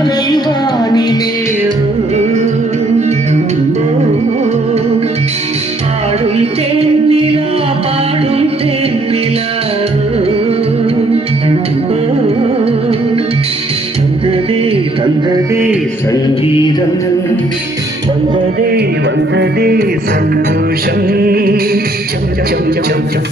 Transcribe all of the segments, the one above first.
காதல் வானிலே பாடும் தென்னிலா பாடும் தென்னிலா தந்ததே தந்ததே சங்கீதம் வந்ததே வந்ததே சந்தோஷம் சம் சம் சம் சம்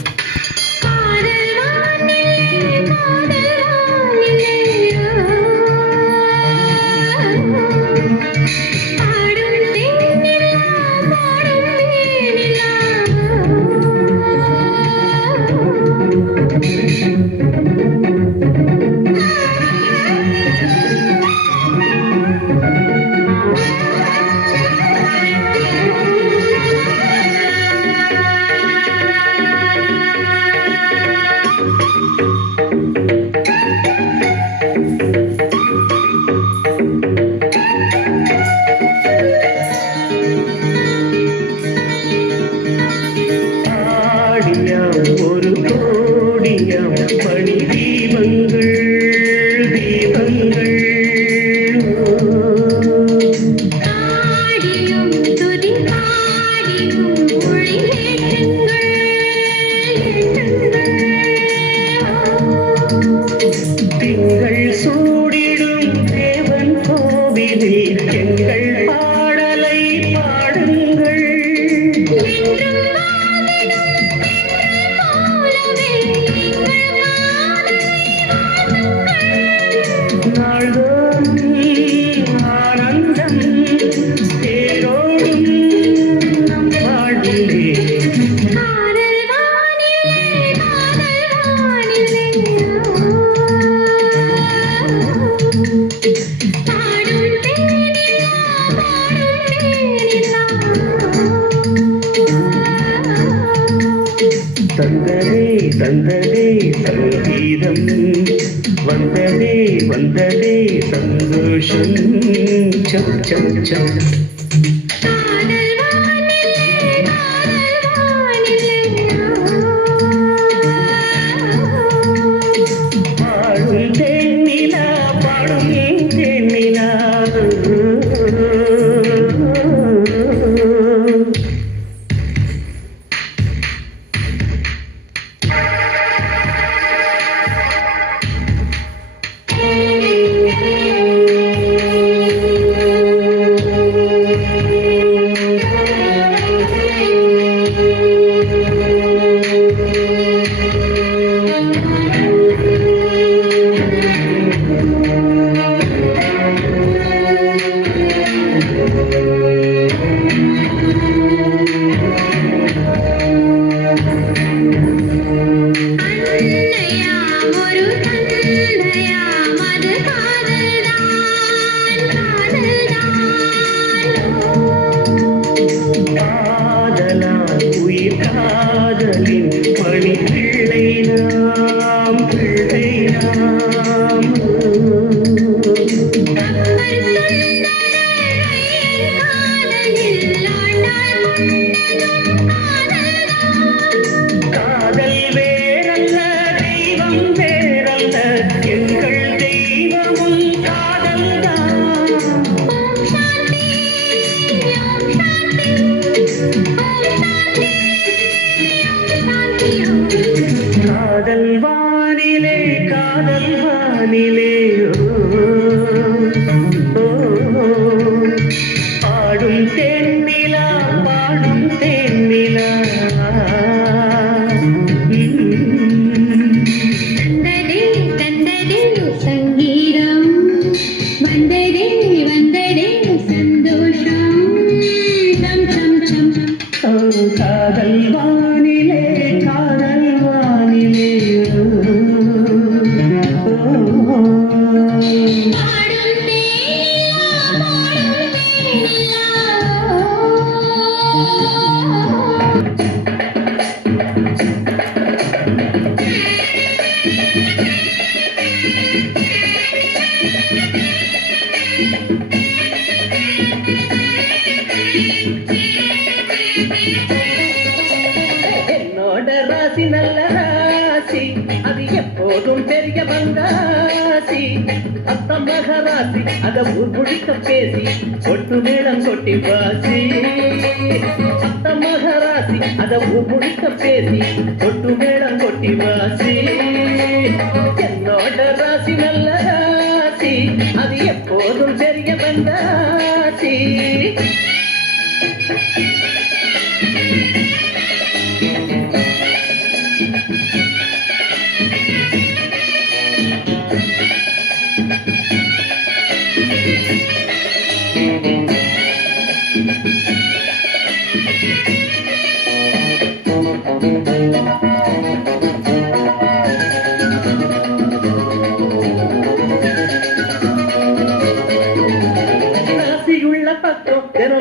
ஒரு கோடியம் மணி தீபங்கள் தீபங்கள் திங்கள் சூடிடும் தேவன் கோவிலில் எங்கள் பாடலை பாடுங்கள் ஆனந்தம் தேரோடும் நம் பாடிலே தந்ததே தந்ததே சங்கீதம் வந்ததே வந்ததே சந்தோஷம் சம் சம் சம் பாடும் தேனிலா பாடும் தேனிலா காதலின் பணி பிள்ளை நாம் பிள்ளை நாம் காதல் வேறல்ல தெய்வம் வேறல்ல எங்கள் தெய்வமும் காதல் காதல் வானிலே காதல் வானிலே பாடும் தென்னிலா பாடும் தென்னிலா தந்ததே தந்ததே சங்கீதம் வந்ததே வந்ததே சந்தோஷம் சம் சம் சம் காதல் வானிலே காதல் வானிலே என்னோட ராசி நல்ல ராசி அது எப்போதும் பெரிய வந்தாசி மகராசி அத ஊர் முழுக்க பேசி கொட்டு மேளம் கொட்டி வாசி சத்த மகராசி அத ஊர் முழுக்க பேசி கொட்டு மேளம் கொட்டி வாசி என்னோட ராசி நல்ல ராசி அது எப்போதும் தெரிய வந்தாசி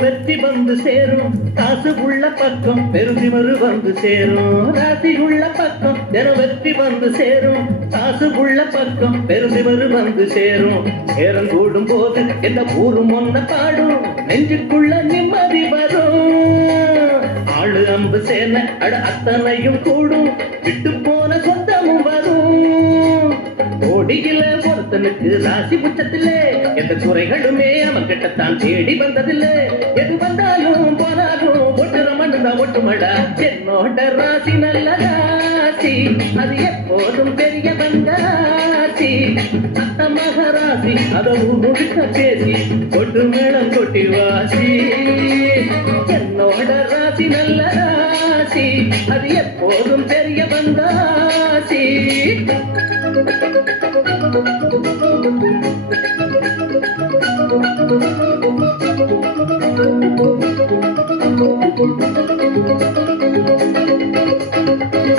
வெற்றி வந்து சேரும் காசு உள்ள பக்கம் பெருமிமரு வந்து சேரும் ராசி உள்ள பக்கம் வெற்றி வந்து சேரும் காசு உள்ள பக்கம் பெருமிமரு வந்து சேரும் நேரம் கூடும் போது எந்த ஊரும் ஒன்ன பாடும் நெஞ்சுக்குள்ள நிம்மதி வரும் ஆளு அம்பு சேன அட அத்தனையும் கூடும் விட்டு போன சொந்தமும் வரும் கோடியில ஒருத்தனுக்கு ராசி புச்சத்திலே எந்த குறைகளுமே அவன் கிட்டத்தான் தேடி வந்ததில்லை எது வந்தாலும் போனாலும் ஒட்டுற மண்ணுதான் ஒட்டுமடா என்னோட ராசி நல்ல ராசி அது எப்போதும் பெரிய வந்தாசி அத்த மகராசி அதவும் முழுக்க பேசி கொட்டு மேளம் கொட்டி வாசி என்னோட ராசி நல்ல ராசி அது எப்போதும் பெரிய வந்தாசி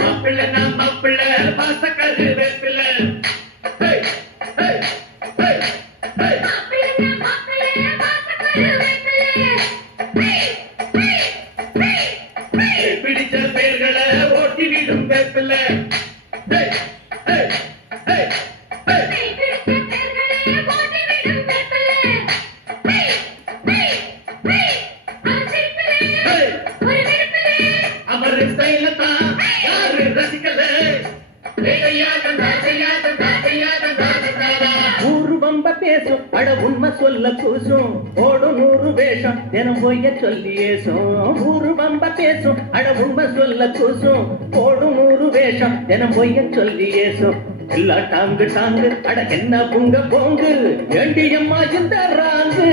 மாப்பிள்ள நான் மாப்பிள்ள பாசக்கரு வெப்பில பிடிச்ச பேர்களை ஓட்டிவிடும் வெப்பில பேசும் அட உண்மை சொல்ல கூசும் ஓடும் 100 வேஷம் தினம் பொய்ய சொல்லி ஏசும் ஊரு பம்ப பேசும் அட உண்மை சொல்ல கூசும் ஓடும் 100 வேஷம் தினம் பொய்ய சொல்லி ஏசும் எல்லா டாங்கு டாங்கு அட என்ன புங்க போங்கு வேண்டியம்மா இந்த ராங்கு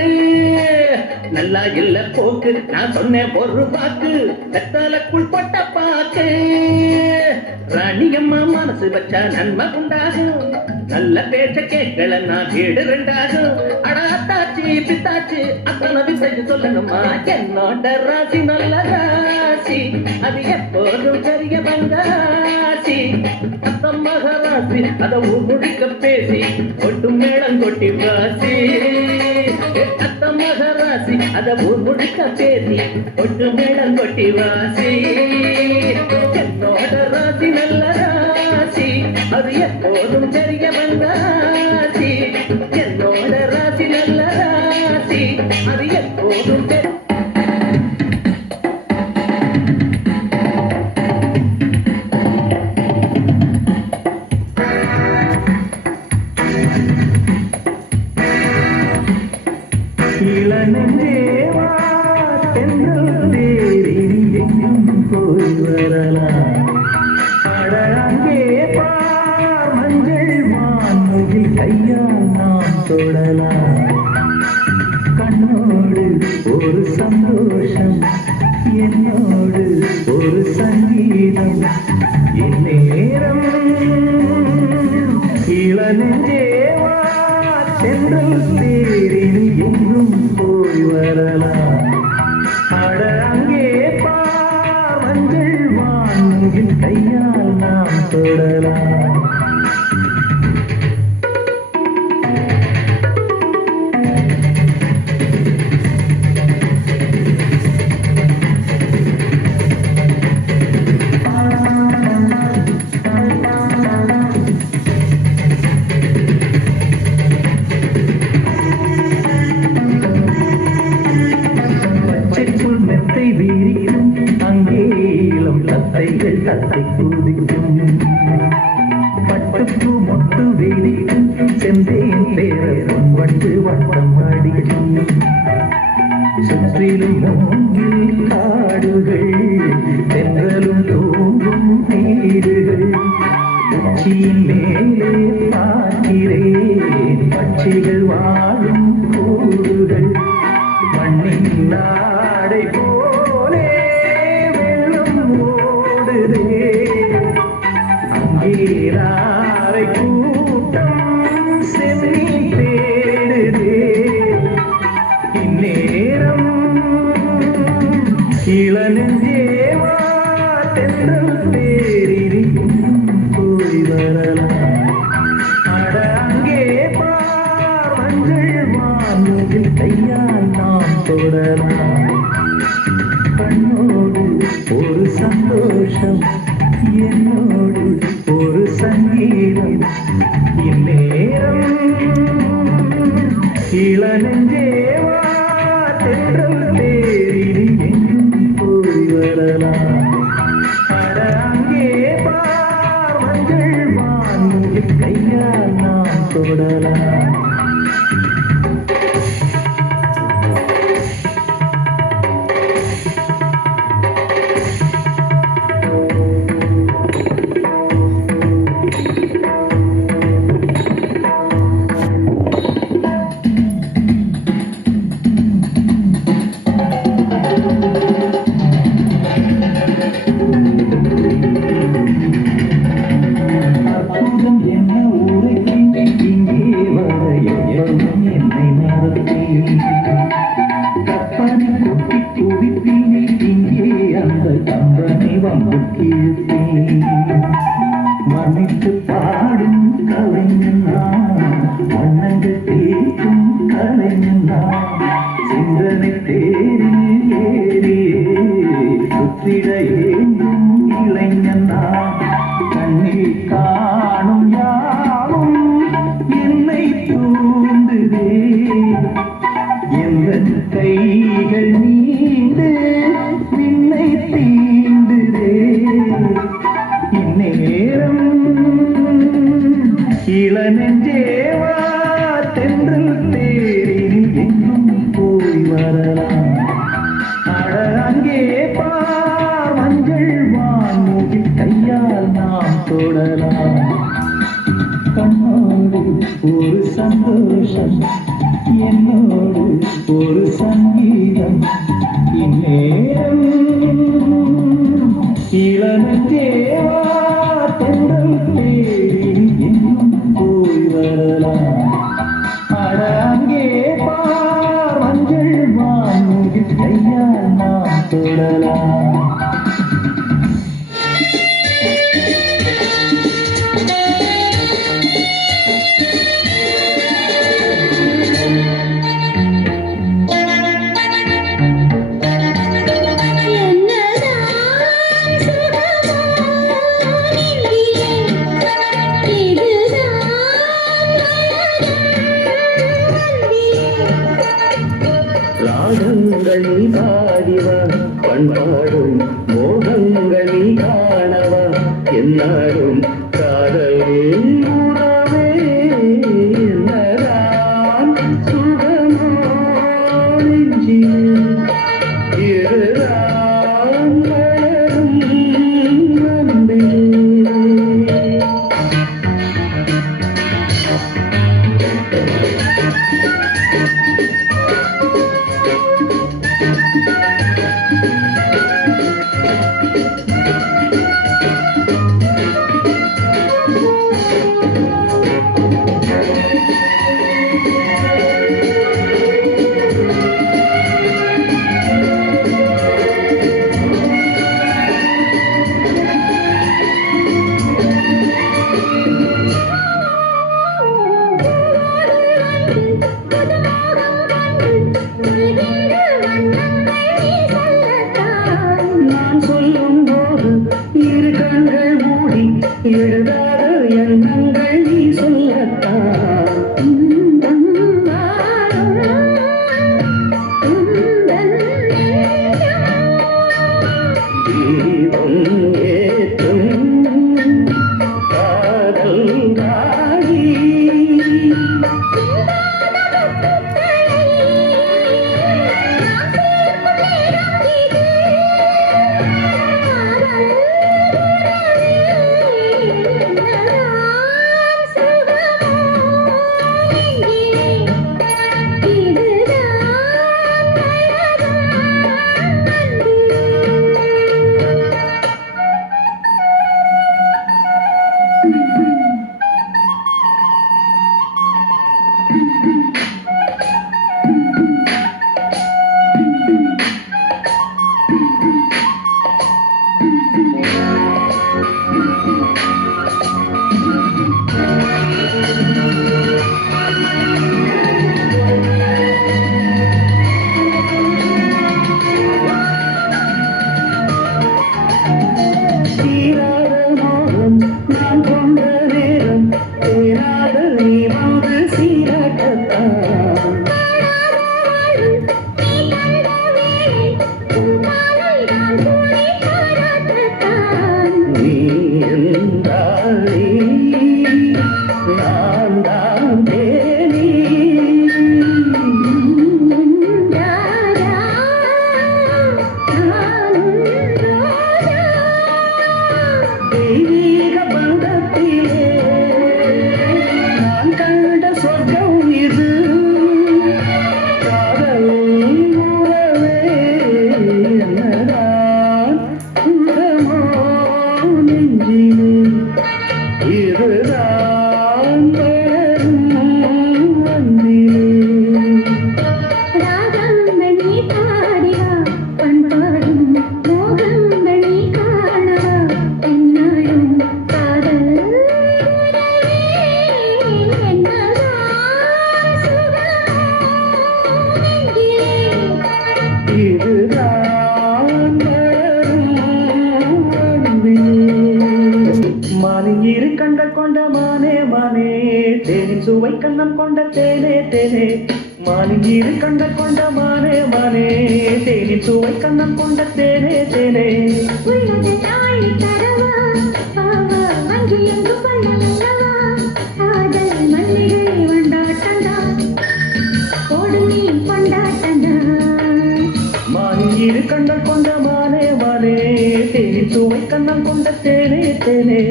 நல்லா இல்ல போக்கு நான் சொன்னேன் ஒரு வாக்கு வெத்தலக்குள் பட்ட பாக்கு ராணியம்மா மனசு வச்சா நன்மை உண்டாகும் நல்ல பேச்ச கேட்கல நான் வீடு 2 ஆகும் அடாத்தாச்சு பித்தாச்சு அத்தனை விசைச்சு சொல்லணுமா என்னோட ராசி நல்ல ராசி அது எப்போதும் பெரிய வந்தாசி அத்த மகராசி அத முழுக்க பேசி கொட்டு மேளம் கொட்டி வாசி அத்த மகராசி அத முழுக்க பேசி கொட்டு மேளம் கொட்டி வாசி என்னோட ராசி நல்ல ராசி அது எப்போதும் தெரிய வந்தாசி என்னோட ராசி நல்ல ராசி அது எப்போதும் இளநெஞ்சேவா தென்றல் தேரி எங்கும் போய் வரலாம் அடங்கே பார் மஞ்சள் மான்முகில் கையால் நாம் தொடலாம் கண்ணோடு ஒரு சந்தோஷம் என்னோடு ஒரு சங்கீதம் இந்நேரம் இளநெஞ்சேவா தென்றல் தேரில் எங்கும் போய் வரலாம் அட அங்கே பார் மஞ்சள் மான்முகில் கையால் நாம் தொடலாம் அடிக்கும் சுற்றிலும் மூங்கில் காடுகள் தென்றலும் தூங்கும் வீடுகள் உச்சியின் மேலே பார்க்கிறேன் பட்சிகள் வாழும் கூடுகள் மண்ணின் நாடை போலே வெள்ளம் ஓடுதே அங்கேராரை கூட்டம் செம்மி தேடுதே இந்நேரம் இளநெஞ்சேவா தென்றல் தேரில் போய் வரலாம் அட அங்கே பார் மஞ்சள் வானவில் கையால் நாம் தொடரலாம் கண்ணோடு ஒரு சந்தோஷம் என்னோடு ஒரு சங்கீதம் இந்நேரம் இளநெஞ்சேவா தென்றல் தேரில் எங்கும் போய் வரலாம் அட அங்கே பார் மஞ்சள் வானவில் கையால் நாம் தொடரலாம் மன்னித்து பாடும் கலைஞனா மன்னங்கள் தேக்கும் கலைஞனா சிந்தனை தேரில் ஏறியே சுத்திட ஏங்கும் இளைஞனா கண்ணில் காணும் யாவும் என்னை தூண்டுதே எந்த கைகள் நீண்டு விண்ணை தீண்டுதே இந்நேரம் இளநெஞ்சேவா தென்றல் தேரில் எங்கும் போய் வரலாம் அட அங்கே பார் மஞ்சள் வானவில் கையால் நாம் தொடலாம் கண்ணோடு ஒரு சந்தோஷம் என்னோடு ஒரு சங்கீதம் இந்நேரம் இளநெஞ்சேவா தென்றல் தேரில் எங்கும் போய் வரலாம் அட அங்கே பார் மஞ்சள் வானவில் கையால் நாம் தொடலாம் ராகங்கள் நீ பாடிவா பண்பாடும் மோகங்கள் நீ காணவா என்னாலும் காதல் உறவே என்னதான் சுகமோ நெஞ்சில் இதுதான் வளரும் அன்பே தேனின் சுவை கண்ணம் கொண்ட தேனே தேனே மானின் இரு கண்கள் கொண்ட மானே மானே தேனின் சுவை கண்ணம் கொண்ட தேனே தேனே உள்ளது நாளை தரவா பாவா அங்கு எங்கு பண்ணலவா காதல் மல்லிகை வண்டாட்டந்தா ஓடு நீ கொண்டாட்டந்தா மானின் இரு கண்கள் கொண்ட மானே மானே தேனின் சுவை கண்ணம் கொண்ட தேனே தேனே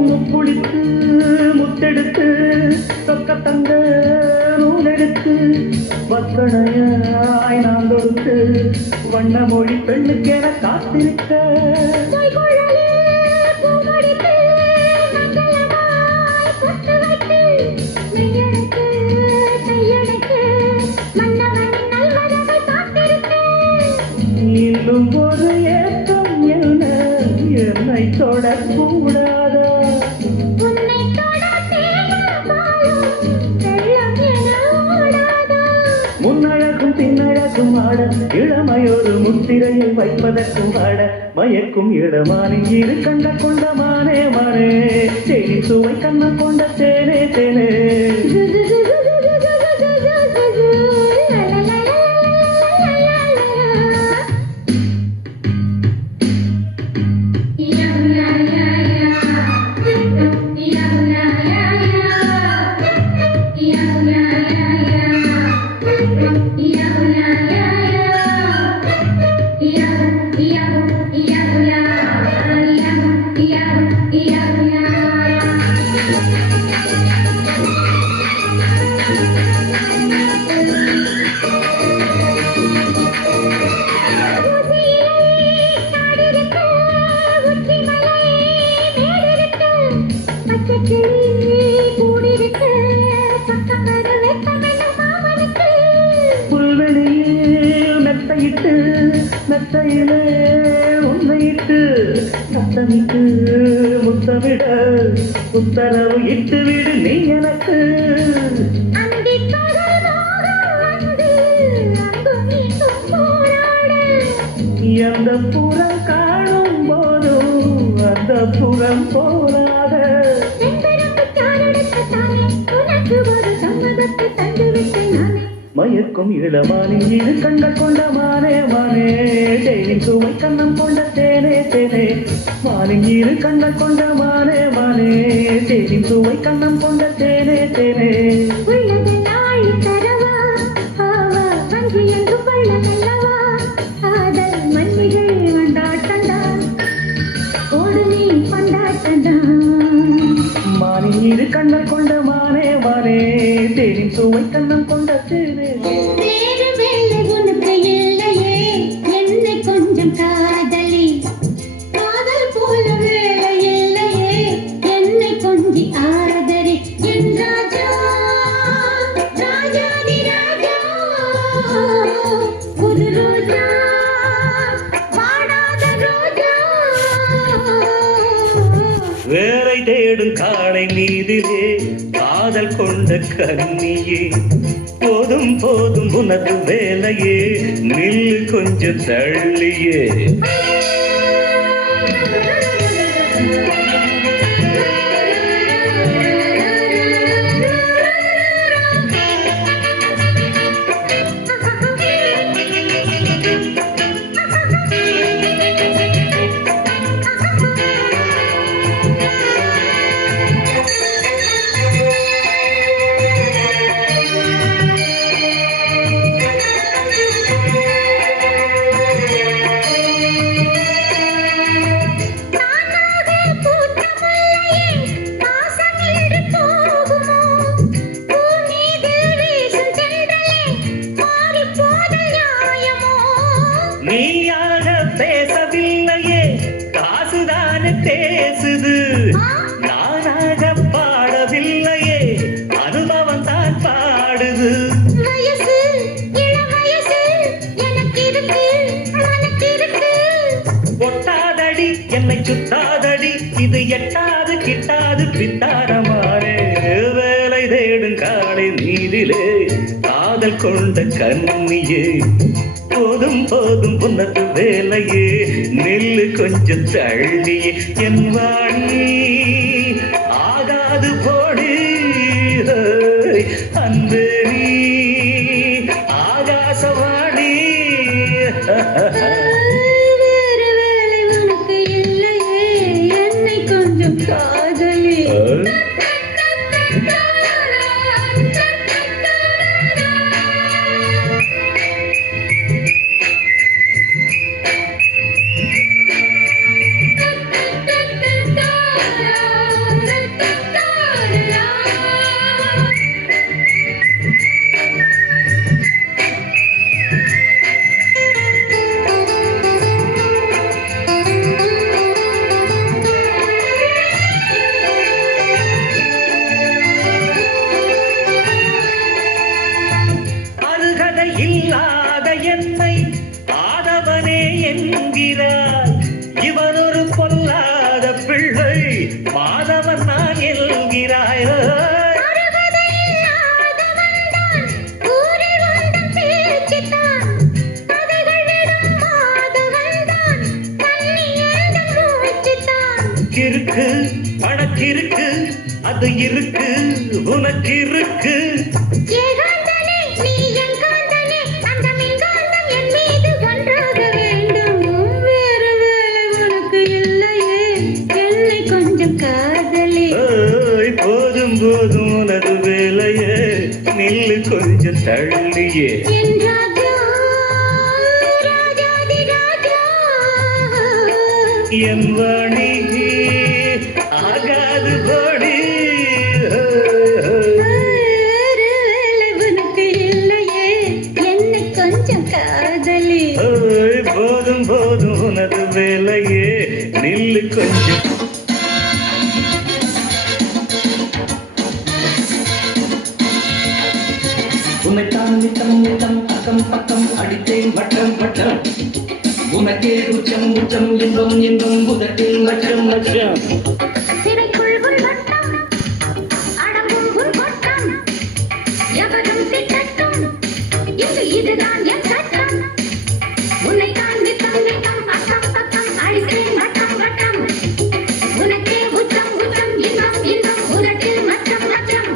முக்குளித்து முத்தெடுத்து தொக்க தங்க நூலெடுத்து வக்கணையாய் நான் தொடுத்து வண்ண மொழி பெண்ணுக்கென காத்திருக்க இன்னும் ஒரு ஏற்றம் என்ன என்னை தொடக்கூடாதா முன்னழகும் பின்னழகும் ஆட இளமையொரு முத்திரையை வைப்பதற்கும் ஆட மயக்கும் இளமானின் இரு கண்ட கொண்ட மானே மானே தேனி சுவை கண்ணம் கொண்ட தேனே தேனே புல்வெளியில் மெத்தையிட்டு மெத்தையிலே உன்னையிட்டு சத்தமிட்டு முத்தமிட உத்தரவு இட்டு விடு நீ எனக்கு எந்த புறம் காணும் போதும் அந்த புறம் போராத மயக்கும் இளமானின் இரு கண்கள் கொண்ட மானே மானே தேனின் சுவை கண்ணம் கொண்ட தேனே தேனே மானின் இரு கண்கள் கொண்ட மானே மானே தேனின் சுவை கண்ணம் கொண்ட தேனே தேனே உள்ளது நாளை தரவா பாவா அங்கு எங்கு பள்ளமல்லவா காதல் மல்லிகை வண்டாட்டந்தா ஓடு நீ கொண்டாட்டந்தா மானின் இரு கண்கள் கொண்ட மானே மானே தேனின் சுவை கண்ணம் கொண்ட தேனே வேறு வேலை உனக்கு இல்லையே என்னை கொஞ்சம் காதலி காதல் போல வேலை இல்லையே என்னை கொஞ்சி ஆதரி என் ராஜா ராஜாதி ராஜா புது ரோஜா வாடாத ரோஜா வேலை தேடும் காளை மீதிலே காதல் கொண்ட கன்னியே போதும் போதும் உனது வேலையே நில்லு கொஞ்சம் தள்ளியே சுத்தாதடி என்னை சுத்தாதடி இது எட்டாது கிட்டாது பித்தாரமானே வேலை தேடும் காலை நீரிலே காதல் கொண்ட கண்ணியே போதும் போதும் உனது வேலையே நெல்லு கொஞ்சம் தள்ளியே என் வாணி ஆகாது போடி அன்பே நீ ஆகாசவாணி வேறு வேலை உனக்கு இல்லையே என்னை கொஞ்சம் காதலி இல்லாத என்னை ஆதவனே என்கிறார் இவன் ஒரு பொல்லாத பிள்ளை மாதவன் நான் என்கிறாய் இருக்கு பணக்கிருக்கு அது இருக்கு உனக்கு இருக்கு போதும் போதும் உனது வேலையே நில்லு கொஞ்சம் தள்ளியே என் வாணி ஆகாது போடி போதும் போதும் உனது வேலையே நில்லு கொஞ்சம் உன்னைத்தான் நித்தம் நித்தம் அக்கம் பக்கம் அடித்தேன் வட்டம் வட்டம் உனக்கே உச்சம் உச்சம் இன்பம் இன்பம் உதட்டில் மச்சம் மச்சம் இதுதான் என் சட்டம் உன்னைத்தான் நித்தம் நித்தம் அக்கம் பக்கம் அடித்தேன் வட்டம் வட்டம் உனக்கே உச்சம் உச்சம் இன்பம் இன்பம் உதட்டில் மச்சம் மச்சம்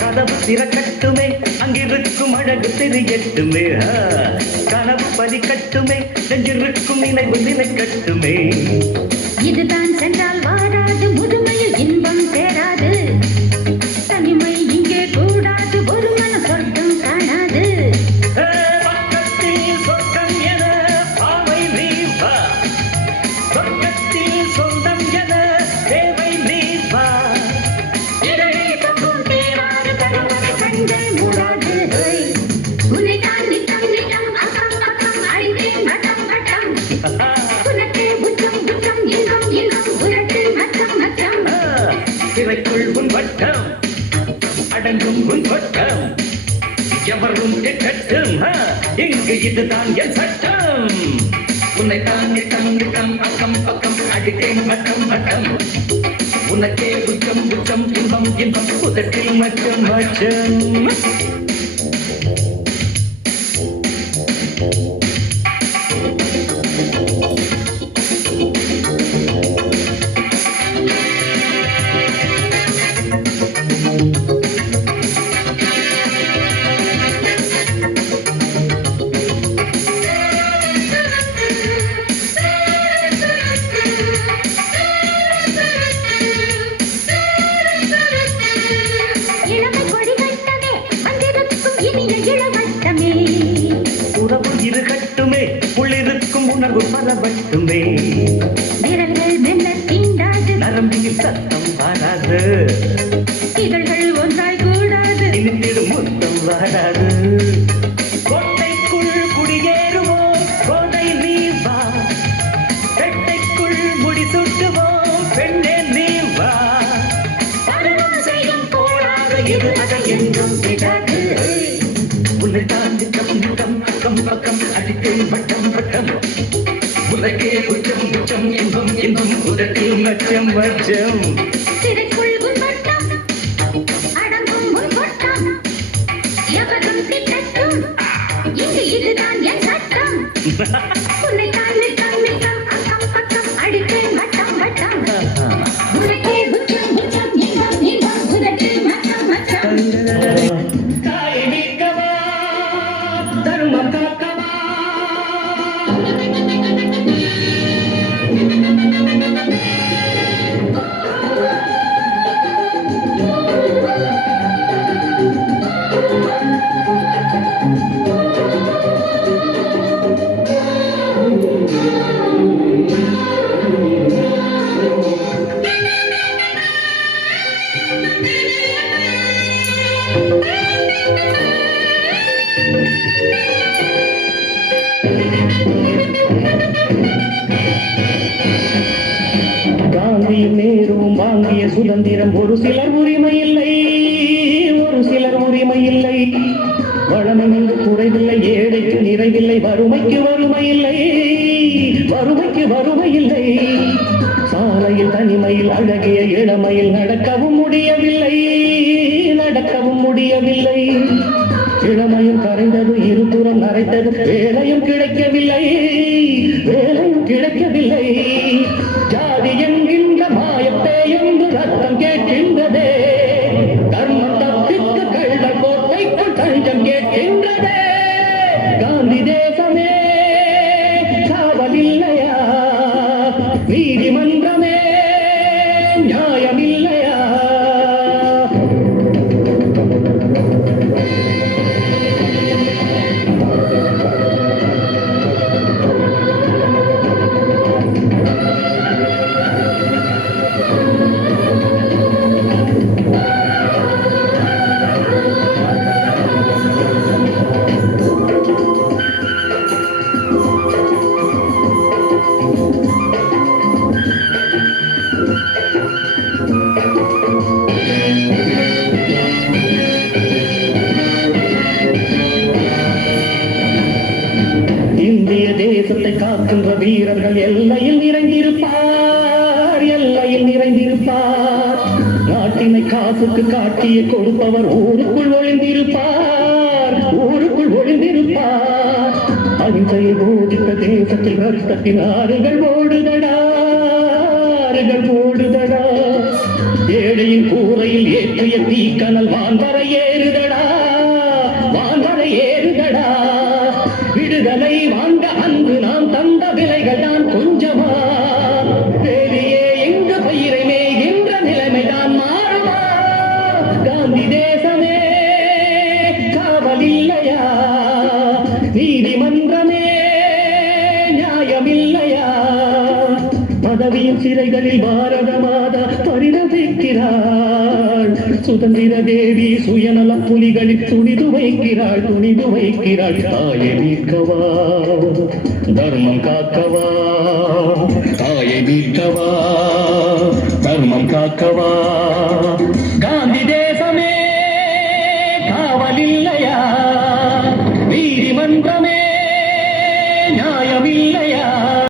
கதவு திறக்கட்டுமே அங்கிருக்கும் அழகு தெரியட்டுமே கனவு பதிக்கட்டுமே நெஞ்சிருக்கும் நினைவு நினைக்கட்டுமே இதுதான் சென்றால் வாராது முதுமையில் இன்பம் சேராது தனிமை இங்கே கூடாது ஒரு மன சொர்க்கம் காணாது பக்கத்தில் சொர்க்கம் என பாவை நீ வா சொர்க்கத்தில் சொந்தம் என தேவை நீ வா உன்னைத்தான் நித்தம் நித்தம் அக்கம் பக்கம் அடித்தேன் வட்டம் வட்டம் உனக்கே உச்சம் உச்சம் இன்பம் இன்பம் உலகில் மச்சம் மச்சம் திரைக்குள் உன் வட்டம் அடங்கும் உன் வட்டம் எவரும் கட்டும் இங்கு இதுதான் என் சட்டம் உன்னைத்தான் நித்தம் நித்தம் அக்கம் பக்கம் அடித்தேன் வட்டம் வட்டம் உனக்கே உச்சம் உச்சம் இன்பம் இன்பம் உதட்டில் மச்சம் மச்சம் உறவு இருக்கட்டுமே உள்ளிருக்கும் உணர்வு பலவட்டுமே விரல்கள் மெல்ல தீண்டாது நீ வா தருணம் செய்யும் போராத இது அதை என்றும் விடாது உன்னை தாண்டி நித்தம் அக்கம் பக்கம் அடித்தேன் வட்டம் வட்டம் உலகே உச்சம் உச்சம் இன்பம் இன்பம் உதட்டில் மச்சம் மச்சம் சிறைக்குள் உன் வட்டம் அடங்கும் உன் வட்டம் எவரும் திட்டட்டும் இங்கு இதுதான் என் சட்டம் உன்னை தான் நித்தம் நித்தம் அக்கம் பக்கம் அடித்தேன் வட்டம் வட்டம் உனக்கே உச்சம் உச்சம் இன்பம் இன்பம் உதட்டில் மச்சம் மச்சம் தாயை மீட்கவா தர்மம் காக்கவா காந்தியும் நேருவும் வாங்கிய சுதந்திரம் ஒரு சிலர் உரிமை இல்லை ஒரு சிலர் உரிமை இல்லை வளமை இங்கு குறைவில்லை ஏழைக்கு நிறைவில்லை வறுமைக்கு வறுமை இல்லை வறுமைக்கு வறுமை இல்லை சாலையில் தனிமையில் அழகிய இளமையில் நடக்கவும் முடியவில்லை நடக்கவும் முடியவில்லை இளமையும் கரைந்தது இருபுறம் நரைத்தது வேலையும் கிடைக்கவில்லை வேலையும் கிடைக்கவில்லை ஜாதி என்கின்ற மாயப்பே என்று ரத்தம் கேட்கின்றதே தர்மம் தப்பிக்க கள்ளர் கோட்டைக்குள் தஞ்சம் கேட்கின்றதே காந்தி தேசமே காவலில்லையா நீதிமன்றமே நியாயமில்லையா இந்திய தேசத்தை காக்கின்ற வீரர்கள் எல்லையில் நிறைந்திருப்பார் எல்லையில் நிறைந்திருப்பார் நாட்டினை காசுக்கு காட்டிய கொடுப்பவர் ஊருக்குள் ஒளிந்திருப்பார் ஊருக்குள் ஒளிந்திருப்பார் அகிம்சையை போதித்த தேசத்தில் ரத்தத்தின் ஆறுகள் ஓடுதடா ஆறுகள் ஓடுதடா ஏழையின் கூரையில் ஏற்றிய தீக்கனல் வான்வரை ஏறுதடா வான்வரை ஏறுதடா விடுதலை வாங்க அன்று நாம் தந்த விலைகள் தான் கொஞ்சமா வெளியே எங்கு பயிரை மேய்கின்ற நிலைமைதான் மாறுமா காந்தி தேசமே காவலில்லையா நீதிமன்றமே நியாயமில்லையா பதவியின் சிறைகளில் பாரத மாதா பரிதவிக்கிறாள் சுதந்திர தேவி சுயநல புலிகளில் துணிது வைக்கிறாள் தாயை மீட்கவா தர்மம் காக்கவா தாயை மீட்கவா தர்மம் காக்கவா